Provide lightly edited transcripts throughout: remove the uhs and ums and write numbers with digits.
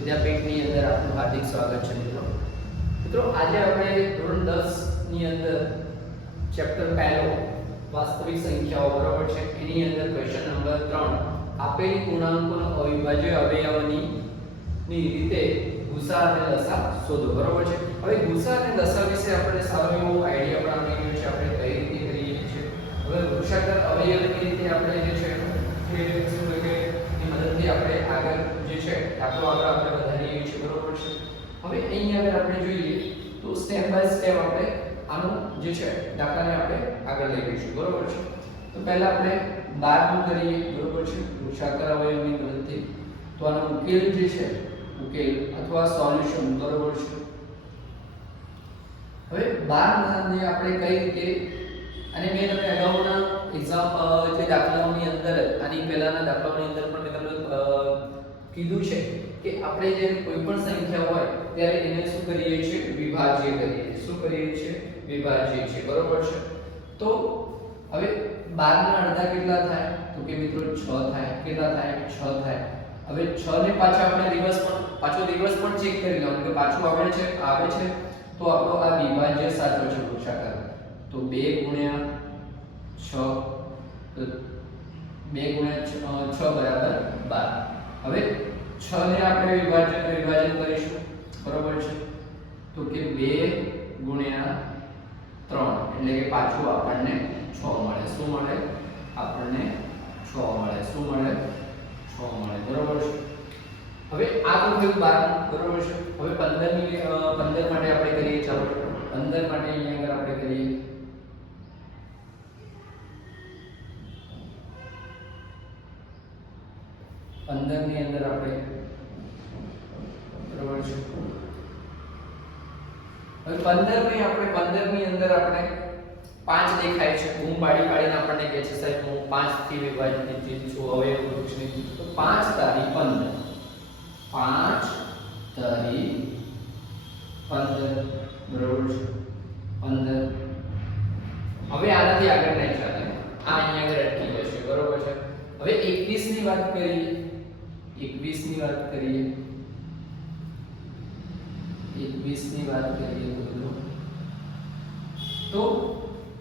વિદ્યાપીઠની અંદર આપનું હાર્દિક સ્વાગત છે મિત્રો. મિત્રો આજે આપણે ધોરણ 10 ની અંદર ચેપ્ટર પહેલો વાસ્તવિક સંખ્યાઓ બરાબર છે એની અંદર ક્વેશ્ચન નંબર 3 આપેલી પૂર્ણાંકોનો અવિભાજ્ય અવયવની રીતે ગુસા અને લસા શોધો બરાબર છે. હવે ગુસા અને લસા વિશે આપણે સારો એવો આઈડિયા પણ આવી ગયો છે આપણે કઈ રીતે કરીએ છીએ. હવે ગુસાકાર અવયવની રીતે આપણે જે છે કે શું કે ની મદદથી આપણે આગળ જે છે દાખલો આપણે વધારીએ છીએ બરાબર છે. હવે અહીં આગળ આપણે જોઈએ તો સ્ટેપ બાય સ્ટેપ આપણે આનું જે છે દાખલાને આપણે આગળ લઈ જઈશું બરાબર છે. તો પહેલા આપણે 12 નું કરીએ બરાબર છે ગુસાકાર અવયવની મદદથી. તો આનો ઉકેલ જે છે ઉકેલ અથવા સોલ્યુશન બરાબર છે. હવે 12 ને આપણે કઈ રીતે અને મેં તમને અગાઉના એક્ઝામ જે દાખલાઓની અંદર આની પહેલાના દાખલાઓની અંદર પણ મેં તમને કીધું છે કે આપણે જે કોઈ પણ સંખ્યા હોય ત્યારે એને શું કરીએ છીએ વિભાજ્ય કરીએ છીએ. શું કરીએ છીએ વિભાજ્ય છે બરાબર છે. તો હવે 12 ના અડધા કેટલા થાય તો કે મિત્રો 6 થાય. કેટલા થાય 6 થાય. હવે 6 ને પાછા આપણે દિવસ પણ ચેક કરી લેવાનું કે પાછું આવે છે તો આપણો આ વિભાજ્ય સાચો છે ગુસાકાર. તો 2 ગુણ્યા 6 તો 2 ગુણ્યા 6 બરાબર 12. હવે 6 ને આપણે વિભાજન કરીશું બરાબર છે. તો કે 2 ગુણ્યા 3 એટલે કે પાછું આપણને 6 મળે. શું મળે આપણને 6 મળે. શું મળે 6 મળે બરાબર છે. હવે આ તો થયું 12 બરાબર છે. હવે 15 માટે આપણે કરીએ. ચાલો 15 માટે અહીંયા આગળ આપણે કરીએ. 15 ની અંદર આપણે બરાબર છે. હવે 15 ની અંદર આપણે 5 દેખાય છે. બૂમ પાડીને આપણને કહે છે સાહેબ હું 5 થી વિભાજિત છું અવયવ વૃક્ષની. તો 5 તારી 15 5 તારી 15 બરાબર છે 15. હવે આનાથી આગળ નહીં ચાલે. આ અહીંયા આગળ અટકી જશે બરાબર છે. હવે 21 ની વાત કરીએ. 21 ની વાત કરીએ તો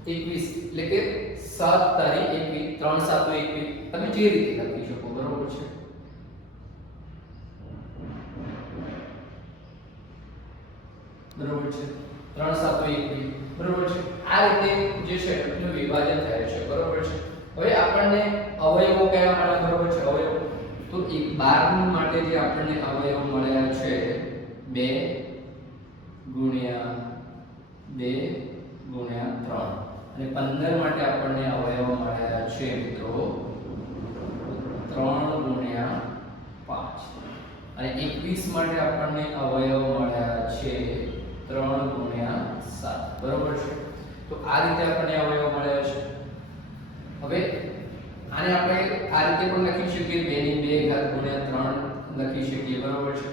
21 એટલે કે 7 તારી 21 3 7 21 તમે જે રીતે લખી શકો બરાબર છે. બરાબર છે 3 7 21 બરાબર છે. આ રીતે જે છે એનું વિભાજન થાય છે બરાબર છે. હવે આપણને અવયવો કયા મળ્યા બરાબર છે. અવયવો તો 12 માટે જે આપણને અવયવ મળ્યા છે 2 ગુણ્યા 3 અને 15 માટે આપણને અવયવ મળ્યા છે મિત્રો 3 ગુણ્યા 5 અને 21 માટે આપણને અવયવ મળ્યા છે 3 ગુણ્યા 7 બરાબર છે. તો આ રીતે આપણને અવયવ મળ્યા છે. હવે આને આપણે આ રીતે પણ લખી શકીએ 2 ની 2 ઘાત ગુણ્યા 3 લખી શકીએ બરાબર છે.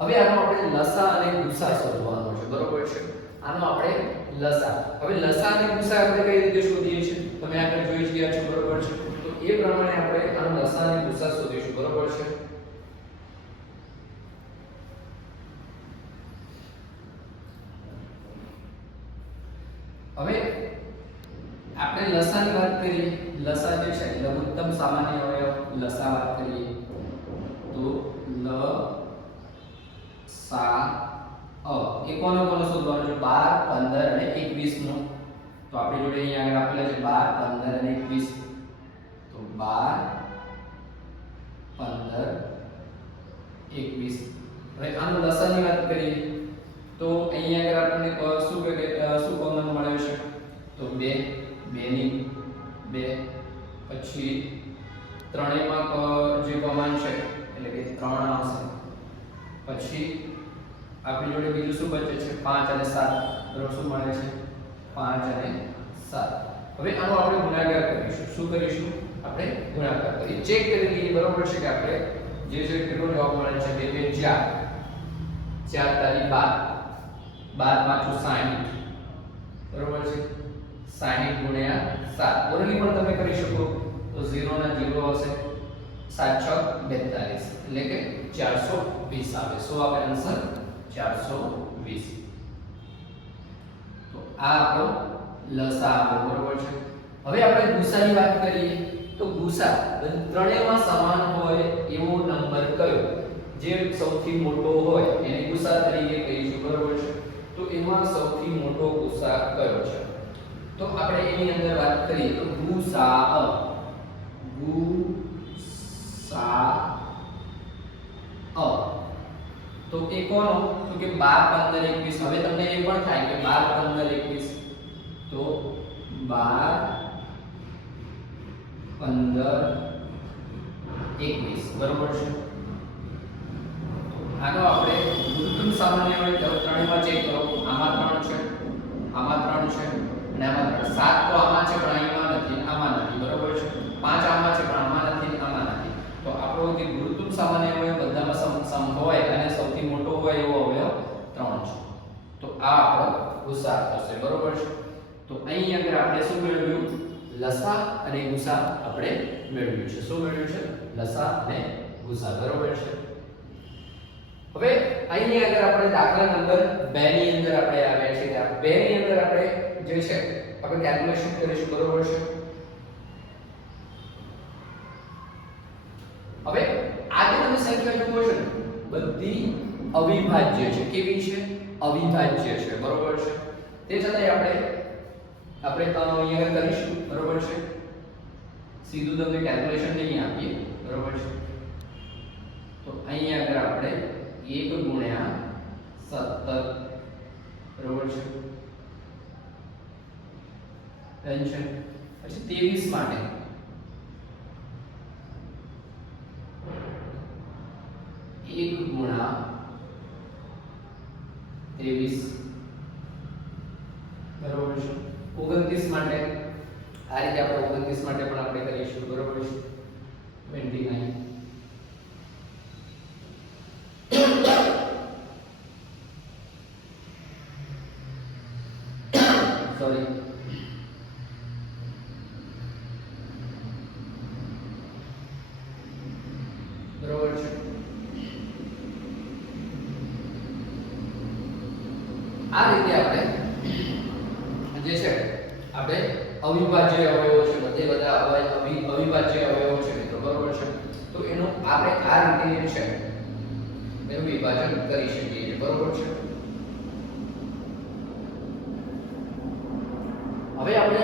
હવે આનો આપણે લસા અને ગુસા શોધવાનો છે બરાબર છે. આનો આપણે લસા. હવે લસા અને ગુસા આપણે કઈ રીતે શોધીએ છીએ તમે આગળ જોઈ જ ગયા છો બરાબર છે. તો એ પ્રમાણે આપણે આનો લસા અને ગુસા શોધીશું બરાબર છે. હવે આપણે લસાની વાત કરીએ. લસા જે છે લઘુત્તમ સામાન્ય અવયવ લસા વાત કરીએ તો લસા એ કોનો શોધવાનો છે 12 15 અને 21 નો. તો આપણી જોડે અહીંયા આગળ આપેલા છે 12 15 અને 21. તો 12 15 21. હવે આનો લસાની વાત કરીએ તો અહીંયા આગળ આપણને શું કોમન મળે છે તો 2 ની 2 પછી ત્રણેયમાં જે કોમન છે એટલે કે 3 આવશે. પછી આપણી જોડે બીજું શું બચે છે 5 અને 7 બરાબર. શું મળે છે 5 અને 7. હવે આનો આપણે ગુણાકાર કરીશું. શું કરીશું આપણે ગુણાકાર કરીએ. ચેક કરી લઈએ બરાબર છે કે આપણે જે કેટલો જવાબ મળે છે 2 2 4 તારી 12 પાછું 60 બરાબર છે. 60 ગુણ્યા 7 ઓરલી પણ તમે કરી શકો તો 0 ના 0 હશે. 7 6 42 એટલે કે 420 આવે. શું આવે આન્સર? 420. તો આ આપણો લસા આવે, બરોબર છે. હવે આપણે ગુસાની વાત કરીએ તો ગુસા ત્રણેયમાં સમાન હોય એવો નંબર કયો? જે સૌથી મોટો હોય એને ગુસા તરીકે કહીશું, બરોબર છે. તો એમાં સૌથી મોટો ગુસા કયો છે? તો આપણે એની અંદર વાત કરીએ તો ગુસા તો એ કોનો? તો કે 12 15 21. હવે તમને એ પણ થાય કે 12 15 21 તો 12 15 21, બરોબર છે. આનો આપણે ગુરુત્વ સામાન્ય હોય તો ત્રણેયમાં ચેક કરો. આમાં 3 છે, આમાં 3 છે અને આમાં 3. 7 તો આમાં છે પણ અહીંમાં નથી, આમાં નથી, બરોબર છે. 5 આમાં છે પણ આમાં નથી, આમાં નથી. તો આપણો જે ગુરુત્વ સામાન્ય હોય બધામાં સમ હોય અને સૌથી મોટો હોય એવો અવયવ 3 છે. તો આ આપણો ગુસા થશે, બરોબર છે. તો અહીં આગળ આપણે શું મેળવ્યું? લસા અને ગુસા આપણે મેળવ્યું છે. શું મેળવ્યું છે? લસા અને ગુસા, બરોબર છે. હવે અહીં આગળ આપણે દાખલા નંબર 2 ની અંદર આપણે આવ્યા છીએ. 2 ની અંદર આપણે જે છે આપણે કેલ્ક્યુલેશન કરીશું, બરોબર છે. હવે આ જે તમે સંખ્યા જુઓ છો ને બધી અવિભાજ્ય છે. કેવી છે? અવિભાજ્ય છે, બરોબર છે. તે છતાંય આપણે અહીંયા કરીશું, બરોબર છે. સીધું તમને કેલ્ક્યુલેશન નહીં આપીએ, બરોબર છે. તો અહીંયા આગળ આપણે 1 ગુણ્યા 17, બરોબર છે. ટેન્શન પછી 23 માટે 1 ગુણ્યા 23, બરોબર છે. 29 માટે આ રીતે આપણે 29 માટે પણ આપણે કરીશું, બરોબર છે. 29 સોરી બરોબર છે. આ રીતે આપણે જે છે આપણે અવિભાજ્ય અવયવો છે, બધા અવિભાજ્ય અવયવો છે મિત્રો, બરોબર છે. તો એનું આપણે આ રીતે જે છે એનું વિભાજન કરી શકીએ છીએ, બરોબર છે. હવે આપણે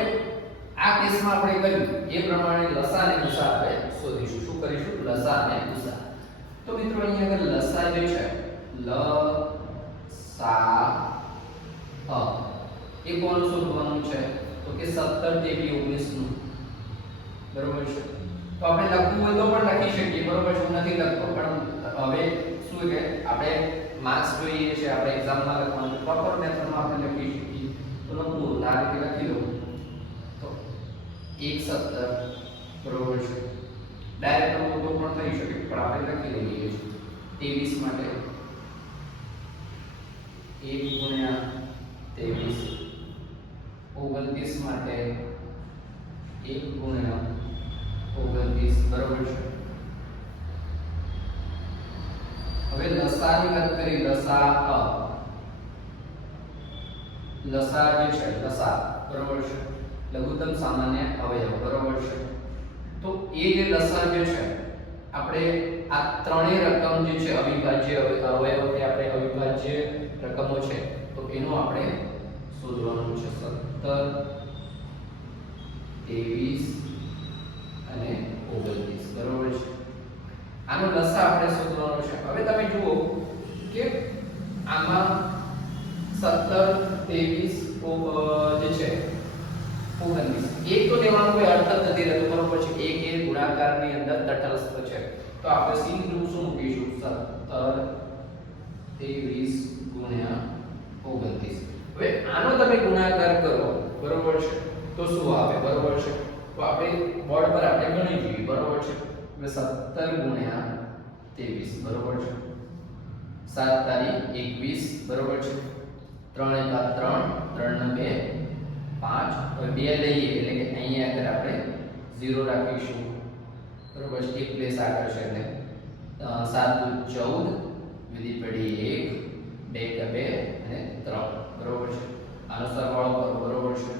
આ કેસમાં આપણે કર્યું એ પ્રમાણે લસા અને ગુસા આપણે શોધીશું. શું કરીશું? લસા અને ગુસા. તો મિત્રો અહીંયા આગળ લસા જે છે લસા એ કોનું શોધવાનું છે? તો કે 17 તેવી 19 નું, બરોબર છે. તો આપણે લખવું હોય તો પણ લખી શકીએ, બરોબર છે. હું નથી લખતો પણ હવે શું કે આપણે માર્ક્સ જોઈએ છે, આપણે એક્ઝામમાં લખવાનું પ્રોપર મેથડમાં આપણે લખી શકીએ. તો લખવું આ રીતે લખી દો તો 117, બરોબર છે. ડાયરેક્ટ લખવું તો પણ થઈ શકે પણ આપણે લખી લઈએ છીએ 23 માટે 1 ગુણ્યા 23, 29 માટે 1 ગુણ્યા 29, બરોબર છે. હવે લસાની વાત કરી. લસા જે છે લસા, બરોબર છે. લઘુત્તમ સામાન્ય અવયવ, બરોબર છે. તો એ જે લસા જે છે આપણે આ ત્રણેય રકમ જે છે અવિભાજ્ય અવયવ કે આપણે અવિભાજ્ય રકમો છે તો એનું આપણે શોધવાનું છે. 17 23 અને 29, બરોબર છે. આનો લસા આપણે શોધવાનો છે. હવે તમે જુઓ કે આમાં 17 23 જે છે 29 એક તો લેવાનો કોઈ અર્થ જ નથી રહેતો, બરોબર છે. એક એ ગુણાકારની અંદર તટસ્થ છે તો આપણે સીધું શું મૂકીશું? 17 23 ગુણ્યા 29. હવે આનો તમે ગુણાકાર કરો, બરોબર છે, તો શું આવે? બરોબર છે. તો આપણે બોર્ડ પર આપણે ગણી જોઈએ, બરોબર છે. હવે 17 ગુણ્યા 23, બરોબર છે. 7 તારીખ 21, બરોબર છે. 3 એકા 3, 3 ને 2 5. હવે 2 લઈએ એટલે કે અહીંયા આગળ આપણે 0 રાખીશું, બરોબર છે. એક પ્લેસ આગળ છે એટલે 7 દુ 14, વિધિ પડી 1, 2 કે 2 અને 3, બરોબર છે. આનો સરવાળો કરો, બરોબર છે.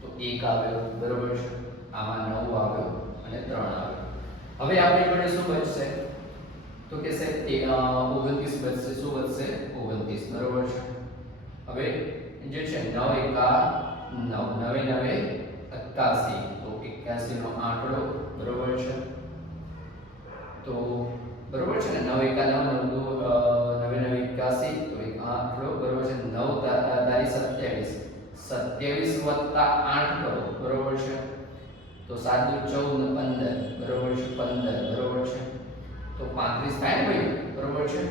તો 1 આવ્યો, બરોબર છે. આમાં 9 આવ્યો અને 3 આવ્યો. હવે આપણી જોડે શું બચશે? તો કે સાહેબ 29 બચશે. શું બચશે? 29, બરોબર છે. હવે જે છે 9 એકા 9, 9 9 81, તો 81 નો આંકડો, બરોબર છે. તો બરોબર છે ને, 9 એકા 9, 9 દુ 9 9 81, તો એક આંકડો, બરોબર છે. 9 તારી 27, 27 વત્તા 8 કરો, બરોબર છે. તો 7 દુ 14 15, બરોબર છે. 15, બરોબર છે. તો 35 થાય ને ભાઈ, બરોબર છે.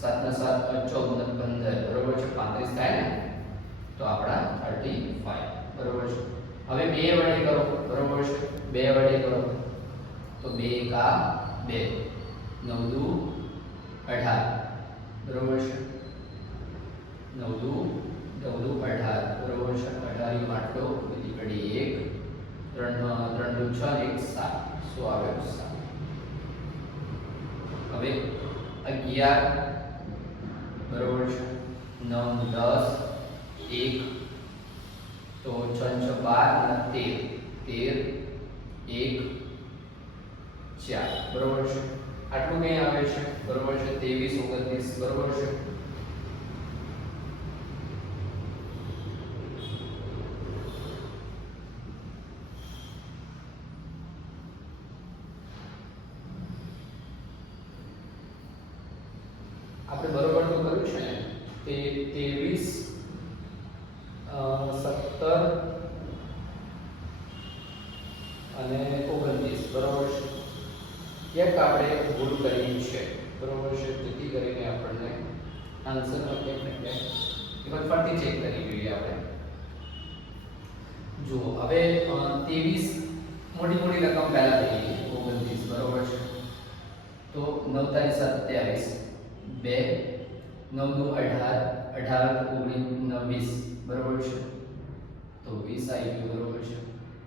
7 ના 7 14 15, બરોબર છે. 35 થાય ને, તો આપણા 35, બરોબર છે. હવે 2 વડે કરો, બરોબર છે. 2 વડે કરો તો 2 એકા 2, 9 દુ 18, બરોબર છે. 9 દુ 18, બરોબર છે. 18 નો આટલો, બીજી પડી 1, 3 દુ 6 ને 1 7, શું આવે? 7. હવે 11, બરોબર છે. 9 10, 1, તો 6 6 12 અને 13, 1 4, બરોબર છે. આટલું કઈ આવે છે, બરોબર છે. 23 29, બરોબર છે. આપણે બરોબર તો કર્યું છે ને, તે 23 17 અને 29, બરોબર છે. એક આપણે ભૂલ કરી છે, બરોબર છે. જેથી કરીને આપણને આન્સરમાં ક્યાંક ને ક્યાંક એક ફરીથી ચેક કરી જોઈએ આપણે. જુઓ, હવે 23 મોટી મોટી રકમ પહેલા લઈએ, 29, બરોબર છે. તો 9 તારી 27, 2, 9 દુ 18, 18 19 20, બરોબર છે. તો 20 આવી ગયું, બરોબર છે.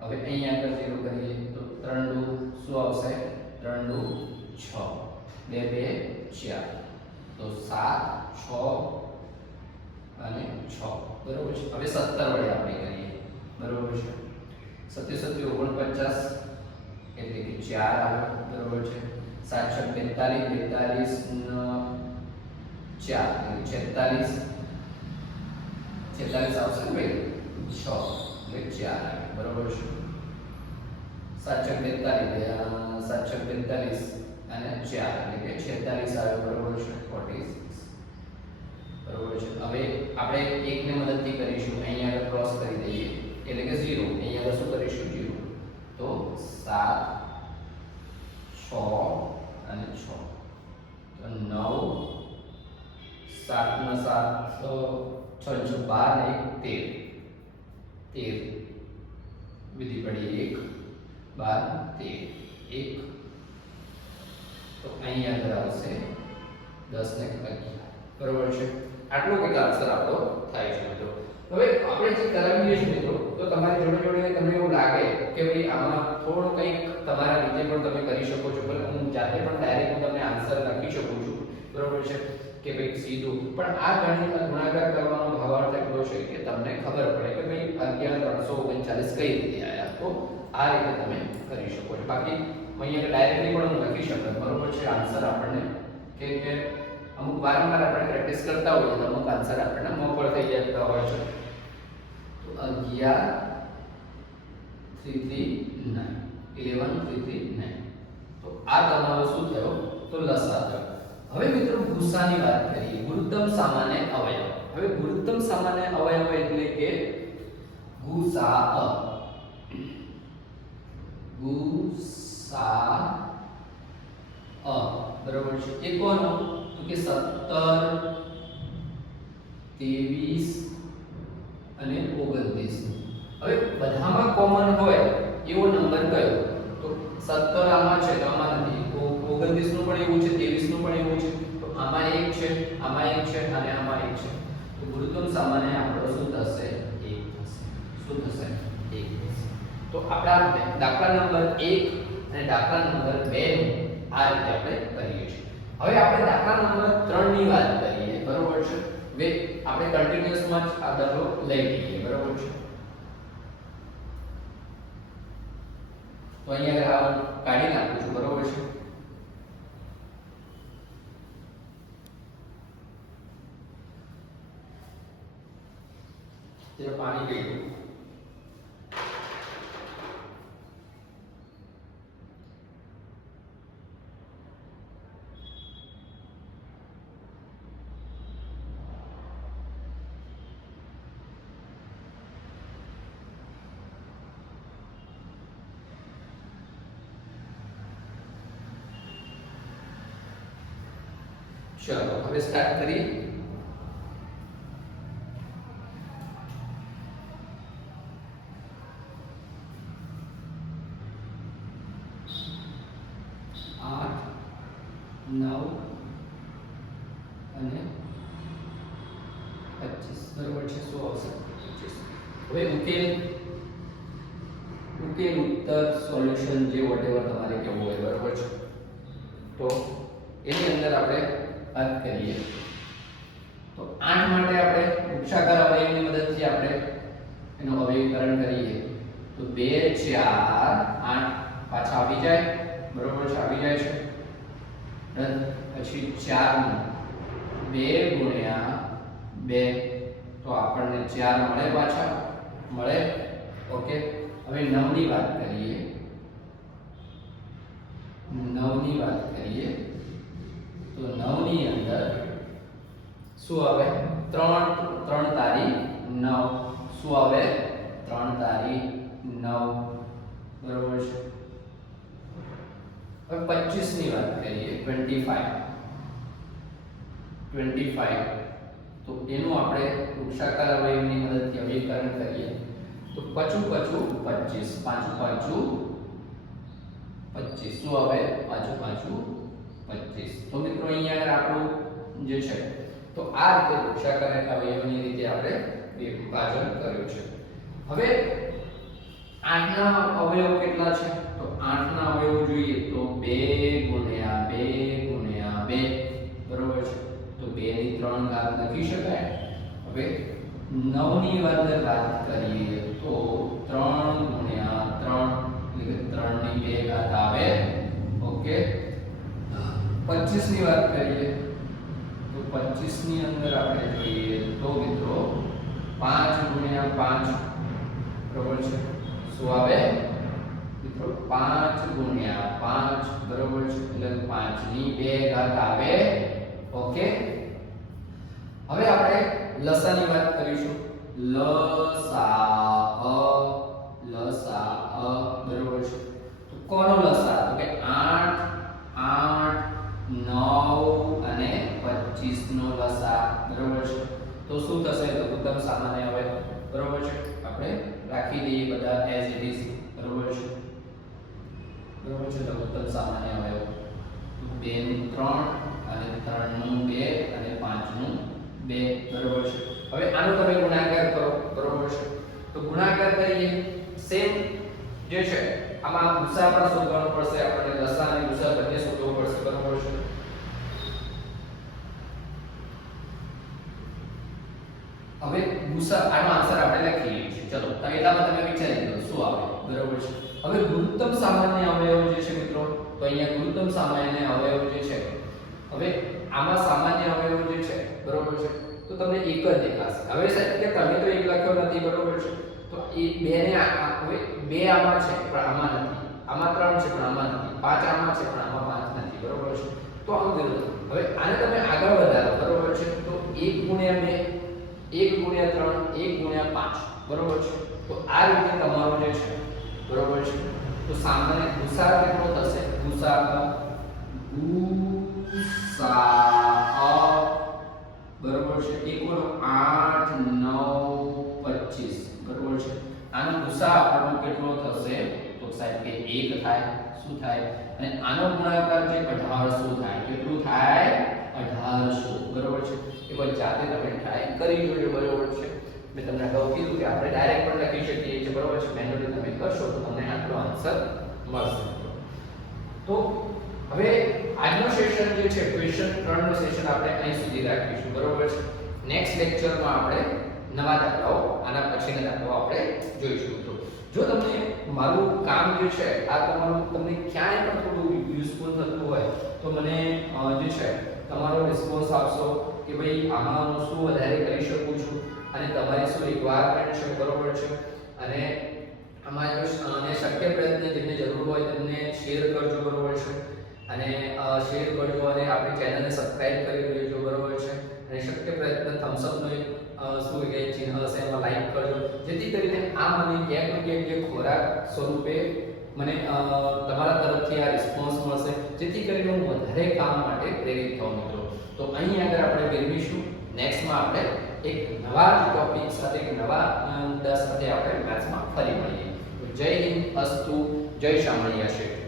હવે અહીંયા આગળ 0 કરીએ તો 3 દુ શું આવશે? 3 દુ 6, 2 2 4, તો 7 6 અને 6, બરોબર છે. હવે 17 વડે આપણે કરીએ, બરોબર છે. 7 7 49, એટલે કે 4 આવે, બરોબર છે. 7 6 42, 42 નો 4 એટલે 46, 46 આવશે ને ભાઈ, 6 એટલે 4 આવે, બરોબર છે. 7 6 42, 7 6 42 અને 4 એટલે કે 46 આવે, બરોબર છે. 46, બરોબર છે. હવે આપણે 1 ને મદદથી કરીશું, અહીંયા આગળ ક્રોસ કરી દઈએ, એટલે કે 0. અહીંયા આગળ શું કરીશું? 0. તો 7 6 અને 6, તો 9, 7 ના 7 6 6 12 ને 1 13, વિધિ પડી 1 12 13, 1, તો અહીંયા આગળ આવશે 10 ને 11, બરોબર છે. આટલો કંઈક આન્સર આપણો થાય છે મિત્રો. હવે આપણે જે કરાવીએ છીએ મિત્રો, તો તમારી જોડે જોડે તમને એવું લાગે કે ભાઈ આમાં થોડું કંઈક તમારા રીતે પણ તમે કરી શકો છો, ભલે હું જાતે પણ ડાયરેક્ટ હું તમને આન્સર લખી શકું છું, બરોબર છે, કે ભાઈ સીધું. પણ આ ગણિતમાં ગુણાકાર કરવાનો ભાવાર્થ એટલો છે કે તમને ખબર પડે કે ભાઈ 11 339 કઈ રીતે આવ્યા. તો આ રીતે તમે કરી શકો છો. બાકી અહીંયા ડાયરેક્ટલી પણ હું લખી શકું, બરોબર છે, આન્સર આપણને કે અમુક વારંવાર આપણે પ્રેક્ટિસ કરતા હોઈએ તો અમુક આન્સર આપણને મોકળ થઈ જતા હોય છે. તો 11 339, 11 339, તો આ તમારો શું થયો? તો લસા થયો. હવે મિત્રો ગુસાની વાત કરીએ, ગુરુત્તમ સામાન્ય અવયવ. હવે ગુરુત્તમ સામાન્ય અવયવ એટલે કે ગુસા. ગુસા, બરોબર છે. એ કોનો? તો કે 17 23 અને 29. હવે બધામાં કોમન હોય એવો નંબર કયો? તો 17 આમાં છે તો આમાં નથી, 29 નું પણ એવું છે, 23 નું પણ એવું છે, તો આમાં એક છે, આમાં એક છે અને આમાં એક છે. તો ગુરુત્તમ સામાન્ય આપણો શું થશે? 1 થશે. શું થશે? 1 થશે. તો આપણા દાખલા નંબર 1 અને દાખલા નંબર 2 આ રીતે આપણે કરીએ છીએ. હવે આપણે દાખલા નંબર 3 ની વાત કરીએ, બરોબર છે. હવે આપણે કન્ટિન્યુઅસ માં જ આ દાખલો લઈ લઈએ, બરોબર છે. તો અહીંયા આગળ કાઢી નાખું છું, બરોબર છે. ચલો પાણી પી લઉં. ચલો હવે સ્ટાર્ટ કરીએ. આઠ, 9 અને 25, બરોબર છે. શું આવશે? 25. હવે ઉકેલ ઉત્તર સોલ્યુશન જે વોટેવર તમારે કહેવું હોય, બરોબર છે. તો એની અંદર આપણે વાત કરીએ તો 8 માટે આપણે ઉપસાકાર અવયવની મદદથી આપણે એનું અવયવીકરણ કરીએ તો 2 4 8 પાછા આવી જાય, બરોબર છે. આવી જાય છે. પછી 4 નું 2 ગુણ્યા 2 તો આપણને 4 મળે, પાછા મળે. ઓકે. હવે 9 ની વાત કરીએ. 9 ની વાત કરીએ તો 9 ની અંદર શું આવે? 3 3 તારી 9. શું આવે? 3 તારી 9, બરોબર છે. હવે 25 ની વાત કરીએ. 25 તો એનું આપણે ઉપસાકાર અવયવની મદદથી અવયવીકરણ કરીએ તો 5 5 25 5 5 25 શું આવે? 5 5 25. તો મિત્રો અહીંયા આગળ આપણું જે છે તો આ રીતે ઉપસાકાર અવયવની રીતે આપણે વિભાજન કર્યું છે. હવે 8 ના અવયવ કેટલા છે? તો 8 ના અવયવ જોઈએ તો 2 ગુણ્યા 2 ગુણ્યા 2, બરોબર છે. તો 2 ની 3 ઘાત લખી શકાય. હવે 9 ની વાત કરીએ તો 3 ગુણ્યા 3 એટલે કે 3 ની 2 ઘાત આવે. ઓકે. 25 ની વાત કરીએ તો 25 ની અંદર આપણે જોઈએ તો મિત્રો 5 ગુણ્યા 5, બરોબર છે. શું આવે મિત્રો? 5 ગુણ્યા 5, બરોબર છે. એટલે 5 ની 2 ઘાત આવે. ઓકે. હવે આપણે લસાની વાત કરીશું. લસા, બરોબર છે. તો કોનો લસા? તો કે 8 8 9 અને 25 નો લસા, બરોબર છે. તો શું થશે? લઘુત્તમ સામાન્ય અવયવ, બરોબર છે. આપણે રાખી દઈએ બધા એઝ ઇટ ઇઝ, બરોબર છે. બરોબર છે. લઘુત્તમ સામાન્ય અવયવ 2 નું 3 અને 3 નું 2 અને 5 નું 2, બરોબર છે. હવે આનો તમે ગુણાકાર કરો, બરોબર છે. તો ગુણાકાર કરીએ સેમ જે છે આમાં ગુસા પણ શોધવાનો પડશે. આપણે લસા અને ગુસા બંને શોધવો પડશે, બરોબર છે. હવે ગુસા આનો આન્સર આપણે લખી લઈએ છીએ. ચલો તો એટલામાં તમે વિચારી લો શું આવે, બરોબર છે. હવે ગુરુત્તમ સામાન્ય અવયવ જે છે મિત્રો, તો અહીંયા ગુરુત્તમ સામાન્ય અવયવ જે છે, હવે આમાં સામાન્ય અવયવ જે છે, બરોબર છે. તો તમને એક જ દેખાશે. હવે સાહેબ કે તમે તો એક લખ્યો નથી, બરોબર છે. તો એ 2 ને હવે 2 આમાં છે પણ આમાં નથી, આમાં 3 છે પણ આમાં નથી, 5 આમાં છે પણ આમાં 5 નથી, બરોબર છે. તો આમ વિરુદ્ધ. હવે આને તમે આગળ વધારો, બરોબર છે. તો 1 ગુણ્યા 2 1 ગુણ્યા 3 1 ગુણ્યા 5, બરોબર છે. તો આ રીતે તમારું જે છે, બરોબર છે. તો સામાન્ય ગુસા કેટલો થશે? ગુસા બરોબર છે. 1 બોલો 8 9 25, બરોબર છે. આનો ગુસા આપણો કેટલો થશે? તો સાહેબ કે 1 થાય. શું થાય? અને આનો ગુણાકાર જે 1800 થાય. કેટલું થાય? 1800, બરોબર છે. એ પણ જાતે તમે ટ્રાય કરી જોજો, બરોબર છે. મેં તમને અગાઉ કીધું કે આપણે ડાયરેક્ટ પણ લખી શકીએ છીએ, બરોબર છે. મેન્યુઅલી તમે કરશો તો તમને આટલો આન્સર મળશે. તો હવે આજનો સેશન જે છે ક્વેશ્ચન 3 નો સેશન આપણે અહીં સુધી રાખીશું, બરોબર છે. નેક્સ્ટ લેક્ચરમાં આપણે નવા દાખલાઓ, આના પછીના દાખલાઓ આપણે જોઈશું. તો જો તમને મારું કામ જે છે આ તમારું તમને ક્યાંય પણ થોડું યુઝફુલ થતું હોય તો મને જે છે તમારો રિસ્પોન્સ આપશો કે ભાઈ આમાં હું શું વધારે કરી શકું છું અને તમારી શું રિક્વાયરમેન્ટ છે, બરોબર છે. અને આમાં જો શક્ય પ્રયત્ન જેમને જરૂર હોય તેમને શેર કરજો, બરોબર છે. અને શેર કરજો અને આપણી ચેનલને સબસ્ક્રાઇબ કરી દેજો, બરોબર છે. અને શક્ય પ્રયત્ન થમ્સ અપ નો એક શું કે ચિહ્ન હશે એમાં લાઈક કરજો, જેથી કરીને આ મને ક્યાંક ને ક્યાંક જે ખોરાક સ્વરૂપે મને તમારા તરફથી આ રિસ્પોન્સ મળશે, જેથી કરીને હું વધારે કામ માટે પ્રેરિત થાઉં મિત્રો. તો અહીં આગળ આપણે વિરમીશું. નેક્સ્ટમાં આપણે એક નવા ટોપિક સાથે, એક નવા મુદ્દા સાથે આપણે મેથ્સમાં ફરી મળીએ. જય હિન્દ, અસ્તુ, જય શામળિયા શેઠ.